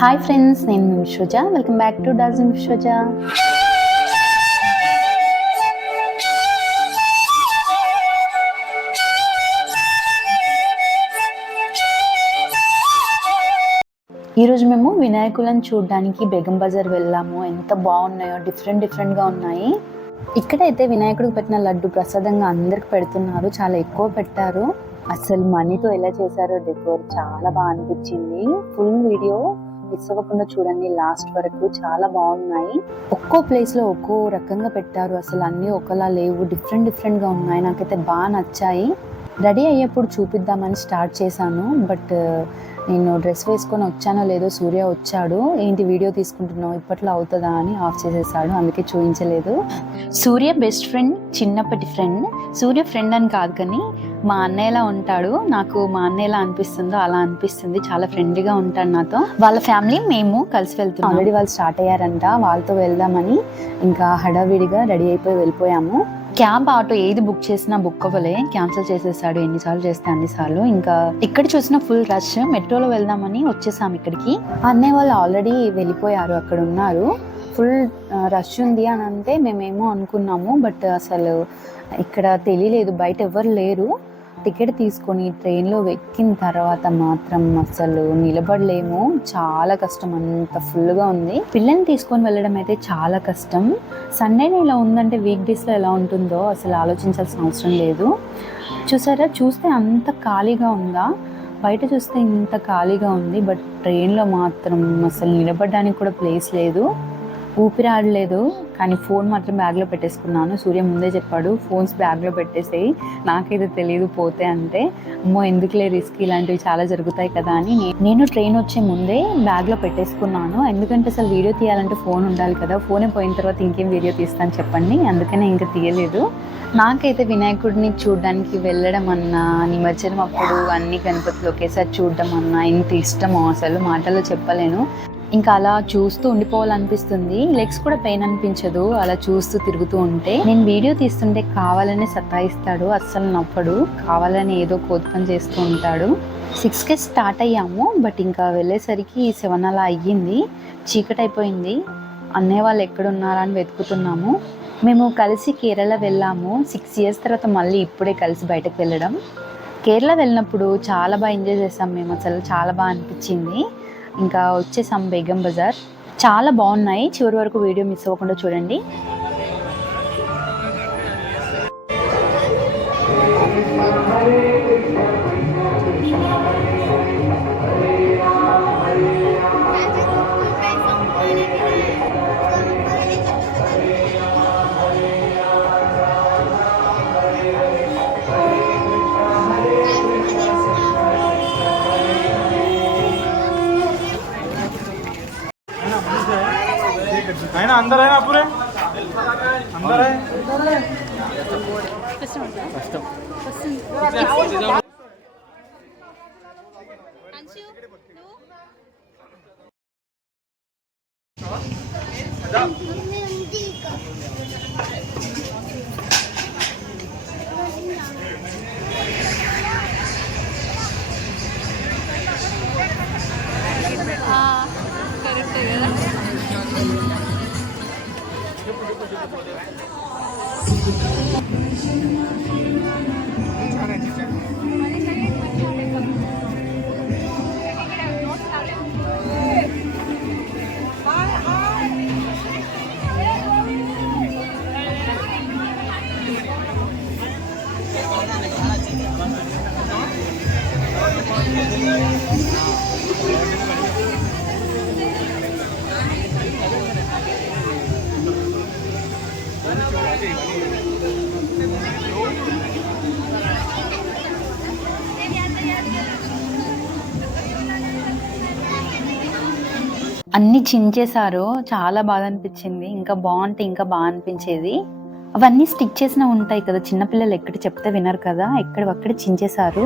Hi friends, నేను విశ్వజ. Welcome back to డాజింగ్ విశ్వజ. ఈరోజు మేము వినాయకులను చూడడానికి బేగం బజార్ వెళ్ళాము. ఎంత బాగున్నాయో, డిఫరెంట్గా ఉన్నాయి. ఇక్కడైతే వినాయకుడికి పెట్టిన లడ్డు ప్రసాదంగా అందరికి పెడుతున్నారు. చాలా ఎక్కువ పెట్టారు. అసలు మనీతో ఎలా చేశారో డెకోర్ చాలా బాగా అనిపించింది. ఫుల్ వీడియో మిస్ అవ్వకుండా చూడండి లాస్ట్ వరకు. చాలా బాగున్నాయి. ఒక్కో ప్లేస్ లో ఒక్కో రకంగా పెట్టారు. అసలు అన్ని ఒకలా లేవు, డిఫరెంట్గా ఉన్నాయి. నాకైతే బాగా నచ్చాయి. రెడీ అయ్యేప్పుడు చూపిద్దామని స్టార్ట్ చేశాను. బట్ నేను డ్రెస్ వేసుకొని వచ్చానో లేదో సూర్య వచ్చాడు. ఏంటి వీడియో తీసుకుంటున్నావు, ఇప్పట్లో అవుతుందా అని ఆఫ్ చేసేసాడు. అందుకే చూపించలేదు. సూర్య బెస్ట్ ఫ్రెండ్, చిన్నప్పటి ఫ్రెండ్. సూర్య ఫ్రెండ్ అని కాదు, కానీ మా అన్నయ్యలా ఉంటాడు. నాకు మా అన్నయ్యలా అనిపిస్తుందో అలా అనిపిస్తుంది. చాలా ఫ్రెండ్లీగా ఉంటాడు నాతో. వాళ్ళ ఫ్యామిలీ మేము కలిసి వెళ్తున్నాం. ఆల్రెడీ వాళ్ళు స్టార్ట్ అయ్యారంట. వాళ్ళతో వెళ్దామని ఇంకా హడావిడిగా రెడీ అయిపోయి వెళ్ళిపోయాము. క్యాబ్, ఆటో ఏది బుక్ చేసినా బుక్ అవ్వలే, క్యాన్సిల్ చేసేసాడు. ఎన్నిసార్లు చేస్తే అన్నిసార్లు. ఇంకా ఇక్కడ చూసిన ఫుల్ రష్. మెట్రోలో వెళ్దామని వచ్చేసాం ఇక్కడికి. అన్నయ్య వాళ్ళు ఆల్రెడీ వెళ్ళిపోయారు, అక్కడ ఉన్నారు. ఫుల్ రష్ ఉంది అని అంటే మేమేమో అనుకున్నాము. బట్ అసలు ఇక్కడ తెలియలేదు, బయట ఎవరు లేరు. టికెట్ తీసుకొని ట్రైన్లో ఎక్కిన తర్వాత మాత్రం అసలు నిలబడలేము. చాలా కష్టం, అంత ఫుల్గా ఉంది. పిల్లల్ని తీసుకొని వెళ్ళడం అయితే చాలా కష్టం. సండేనే ఇలా ఉందంటే వీక్ డేస్లో ఎలా ఉంటుందో అసలు ఆలోచించాల్సిన అవసరం లేదు. చూసారా, చూస్తే అంత ఖాళీగా ఉందా? బయట చూస్తే ఇంత ఖాళీగా ఉంది. బట్ ట్రైన్లో మాత్రం అసలు నిలబడడానికి కూడా ప్లేస్ లేదు. ఊపిరి ఆడలేదు. కానీ ఫోన్ మాత్రం బ్యాగ్లో పెట్టేసుకున్నాను. సూర్య ముందే చెప్పాడు, ఫోన్స్ బ్యాగ్లో పెట్టేసేయి. నాకైతే తెలియదు పోతే అంటే. అమ్మో ఎందుకులే రిస్క్, ఇలాంటివి చాలా జరుగుతాయి కదా అని నేను ట్రైన్ వచ్చే ముందే బ్యాగ్లో పెట్టేసుకున్నాను. ఎందుకంటే అసలు వీడియో తీయాలంటే ఫోన్ ఉండాలి కదా. ఫోనే పోయిన తర్వాత ఇంకేం వీడియో తీస్తాను చెప్పండి. అందుకనే ఇంకా తీయలేదు. నాకైతే వినాయకుడిని చూడడానికి వెళ్ళడం అన్నా, నిమజ్జనం అప్పుడు అన్ని గణపతులు ఒకేసారి చూడడం అన్నా ఎంత ఇష్టమో అసలు మాటల్లో చెప్పలేను. ఇంకా అలా చూస్తూ ఉండిపోవాలనిపిస్తుంది. లెగ్స్ కూడా పెయిన్ అనిపించదు అలా చూస్తూ తిరుగుతూ ఉంటే. నేను వీడియో తీస్తుంటే కావాలని సతాయిస్తాడు, అస్సలు నవ్వడు. కావాలని ఏదో కోతపని చేస్తూ ఉంటాడు. 6కే స్టార్ట్ అయ్యాము. బట్ ఇంకా వెళ్ళేసరికి 7 అలా అయ్యింది. చీకటి అయిపోయింది. అన్నయ్య వాళ్ళు ఎక్కడున్నారా అని వెతుకుతున్నాము. మేము కలిసి కేరళ వెళ్ళాము. 6 ఇయర్స్ తర్వాత మళ్ళీ ఇప్పుడే కలిసి బయటకు వెళ్ళడం. కేరళ వెళ్ళినప్పుడు చాలా బాగా ఎంజాయ్ చేసాం మేము. అసలు చాలా బాగా అనిపించింది. ఇంకా వచ్చేసాం బేగం బజార్. చాలా బాగున్నాయి. చివరి వరకు వీడియో మిస్ అవ్వకుండా చూడండి. అయినా అందరూ అయినా అప్పుడే అందరూ కరెక్టే కదా. అన్ని చించేశారు. చాలా బాధ అనిపించింది. ఇంకా బాగుంటే ఇంకా బాగా అనిపించేది. అవన్నీ స్టిక్ చేసిన ఉంటాయి కదా, చిన్నపిల్లలు ఎక్కడ చెప్తే వినరు కదా, ఎక్కడక్కడ చించేశారు.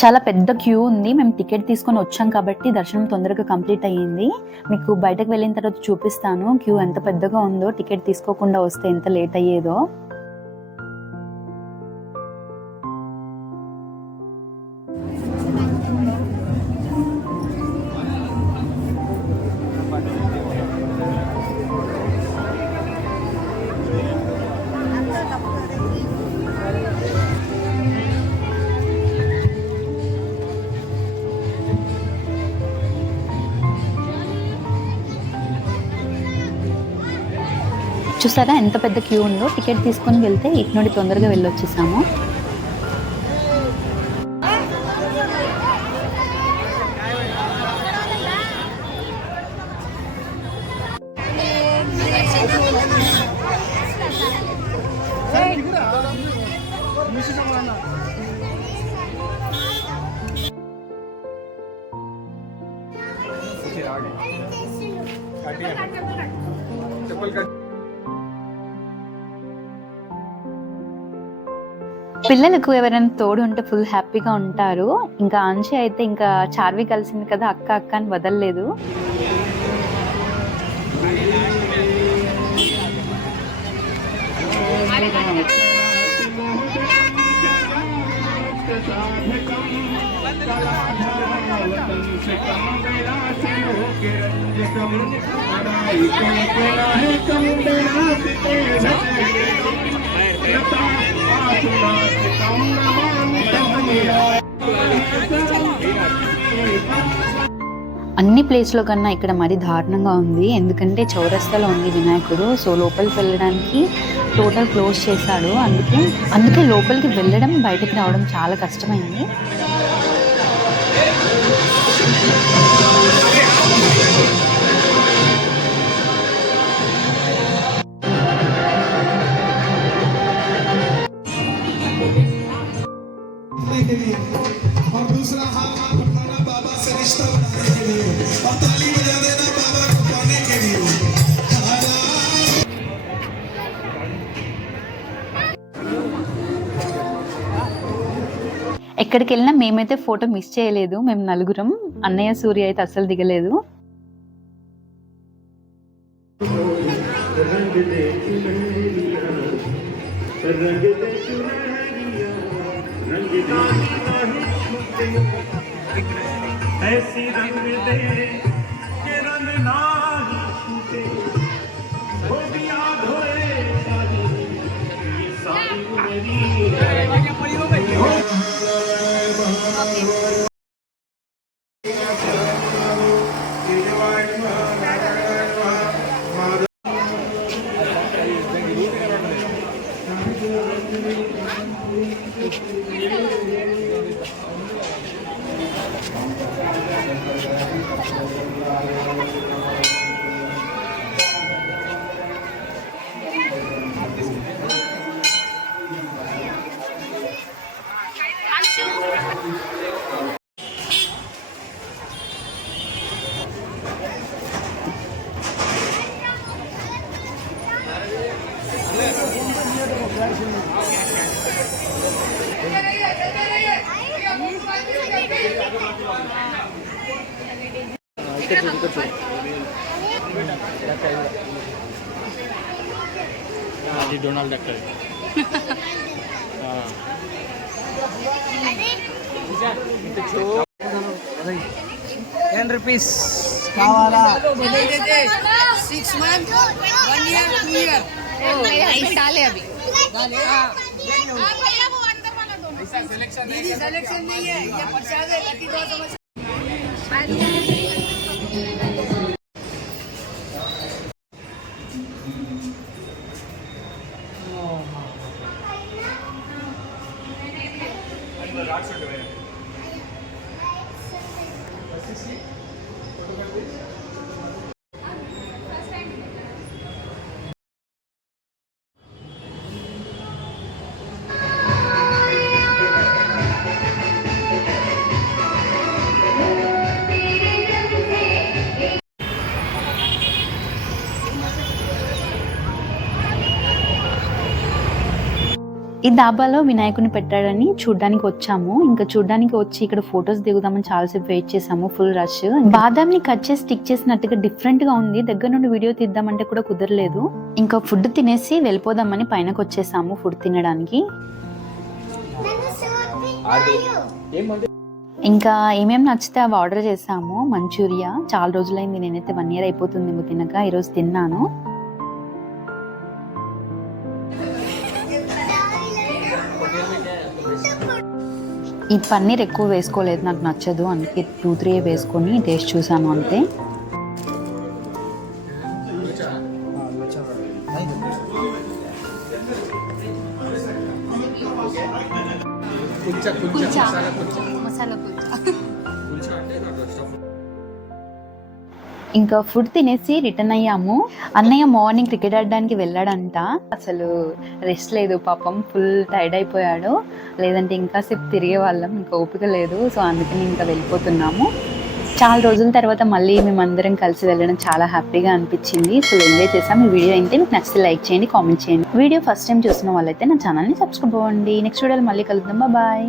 చాలా పెద్ద క్యూ ఉంది. మేము టికెట్ తీసుకొని వచ్చాం కాబట్టి దర్శనం తొందరగా కంప్లీట్ అయ్యింది. మీకు బయటకు వెళ్ళిన తర్వాత చూపిస్తాను క్యూ ఎంత పెద్దగా ఉందో. టికెట్ తీసుకోకుండా వస్తే ఎంత లేట్ అయ్యేదో. చూసారా ఎంత పెద్ద క్యూ ఉందో. టికెట్ తీసుకొని వెళ్తే ఇటు నుండి తొందరగా వెళ్ళొచ్చేసాము. పిల్లలకు ఎవరైనా తోడు ఉంటే ఫుల్ హ్యాపీగా ఉంటారు. ఇంకా అంశి అయితే ఇంకా చార్వి కలిసింది కదా, అక్క అక్క అని వదలలేదు. అన్ని ప్లేస్లో కన్నా ఇక్కడ మరీ దారుణంగా ఉంది. ఎందుకంటే చౌరస్తాలో ఉంది వినాయకుడు. సో లోపలికి వెళ్ళడానికి టోటల్ క్లోజ్ చేశాడు. అందుకే లోపలికి వెళ్ళడం బయటకు రావడం చాలా కష్టమైంది. और दूसरा हाथ उठाना बाबा से रिश्ता बनाने के लिए और ताली बजा देना बाबा को पाने के लिए। ఎక్కడికి వెళ్ళినా మేమైతే ఫోటో మిస్ చేయలేదు. మేము నలుగురం. అన్నయ్య సూర్య అయితే అస్సలు దిగలేదు. ऐसी रंग दे के रंग ना छूटे वो भी याद होए सारी ये सारी मेरी डोनाल्ड डॉक्टर ₹10 కావాలా 6 months 1 year 2 year ऐसे डाले अभी सिलेक्शन नहीं है ये प्रसाद है लकी दो समझ ఈ డాబాలో వినాయకుని పెట్టాడని చూడ్డానికి వచ్చాము. ఇంకా చూడ్డానికి వచ్చి ఇక్కడ ఫొటోస్ దిగుదామని చాలాసేపు వెయిట్ చేసాము. Full rush. బాదాంని కట్ చేసి స్టిక్ చేసినట్టుగా డిఫరెంట్ గా ఉంది. దగ్గర నుండి వీడియో తీద్దామంటే కూడా కుదరలేదు. ఇంకా ఫుడ్ తినేసి వెళ్ళిపోదామని పైనకి వచ్చేసాము ఫుడ్ తినడానికి. ఇంకా ఏమేమి నచ్చితే అవి ఆర్డర్ చేసాము. మంచూరియా చాలా రోజులైంది, నేనైతే 1 year అయిపోతుంది తినక. ఈరోజు తిన్నాను. ఈ పన్నీర్ ఎక్కువ వేసుకోలేదు, నాకు నచ్చదు, అందుకే 2-3 వేసుకొని టేస్ట్ చూసాను అంతే. మసాలా కుల్చా. ఇంకా ఫుడ్ తినేసి రిటర్న్ అయ్యాము. అన్నయ్య మార్నింగ్ క్రికెట్ ఆడడానికి వెళ్ళాడంట. అసలు రెస్ట్ లేదు పాపం, ఫుల్ టైర్డ్ అయిపోయాడు. లేదంటే ఇంకా సేపు తిరిగే వాళ్ళం, ఇంకా ఓపిక లేదు. సో అందుకని ఇంకా వెళ్ళిపోతున్నాము. చాలా రోజుల తర్వాత మళ్ళీ మేమందరం కలిసి వెళ్ళడం చాలా హ్యాపీగా అనిపించింది. సో ఎంజాయ్ చేసాం. ఈ వీడియో అయితే మీకు నచ్చితే లైక్ చేయండి, కామెంట్ చేయండి. వీడియో ఫస్ట్ టైం చూస్తున్న వాళ్ళైతే నా ఛానల్ని సబ్స్క్రైబ్ అవ్వండి. నెక్స్ట్ వీడియోలో మళ్ళీ కలుద్దాం. బాయ్.